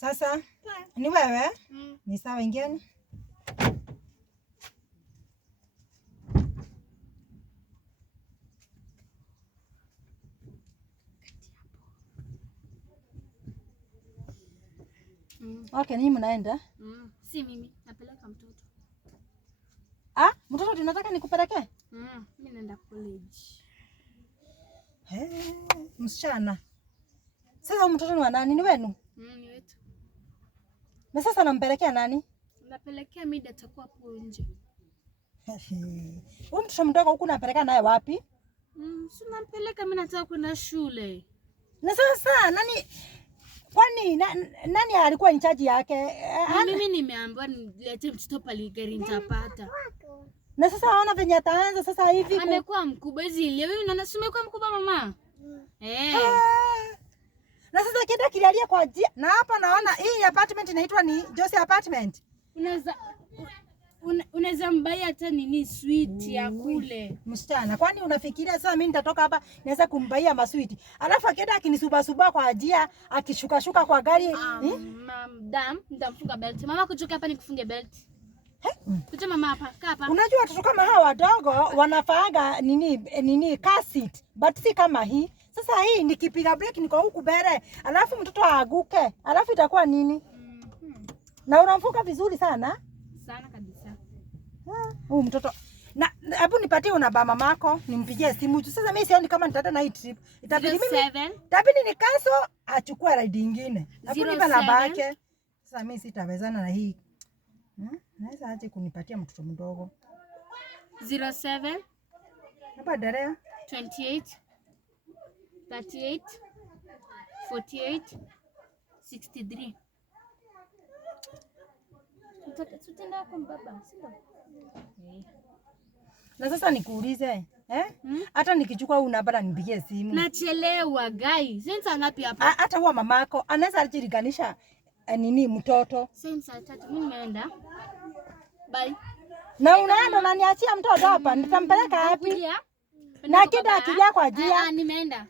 Sasa ni wewe? Ni sawa, ingieni. Okay, nini mnaenda? Si mimi, napeleka mtoto. Mtoto tunataka nikupeleke? Mimi naenda college. Msichana. Sasa mtoto ni wa nani? Ni wenu? Ni wetu. Na sasa nampelekea nani? Napelekea Mida, atakuwa hapo nje. Huyu mtoto mdogo huku napeleka naye wapi? Si nampeleka, mimi nataka kwenda shule. Na sasa kwani nani alikuwa in charge yake? Mimi nimeambiwa nilete mtoto pale gari nitapata. Na sasa haona venye ataanza sasa hivi. Amekuwa mkubwa hizi leo. Wewe unaona umekuwa mkubwa mama? Na sasa kienda kilialia kwa njia. Na hapa naona hii apartment inaitwa ni Jose apartment. Unaweza mbaya hata nini sweet ya kule. Msichana, kwani unafikiria sasa mimi nitatoka hapa naweza kumbaia maswiti? Alafu akienda akinisuba kwa njia, akishuka kwa gari. Madam, nitamfunga belt. Mama kutoka hapa nikufunge belt. Kuja mama hapa, kaa hapa. Unajua watoto kama hawa wadogo wanafaaga nini car seat, but si kama hii. Sasa hii nikipiga break niko huku mbele, alafu mtoto aaguke, alafu itakuwa nini? Na unamfuka vizuri sana? Sana kabisa. Huyu mtoto. Na hebu nipatie namba mamako, nimpigie simu. Sasa mimi sioni kama nitaenda na hii trip. Itabidi ni cancel, achukue ride nyingine. Hapo nipa namba yake. Sasa mimi sitawezana na hii. Naweza aje kunipatia mtoto mdogo? 07 Hapa darea 28 38 48 63. Tutenda kwa baba, sio? Na sasa nikuulize, hata nikichukua huu namba nipigie simu. Nachelewa guys. Sasa ngapi hapa? Hata huwa mamako anaweza ajilinganisha nini mtoto. Sasa tatu mimi nimeenda. Bye. Na unaenda unaniachia mtoto hapa, nitampeleka wapi? Na kida akija kwa njia. Nimeenda.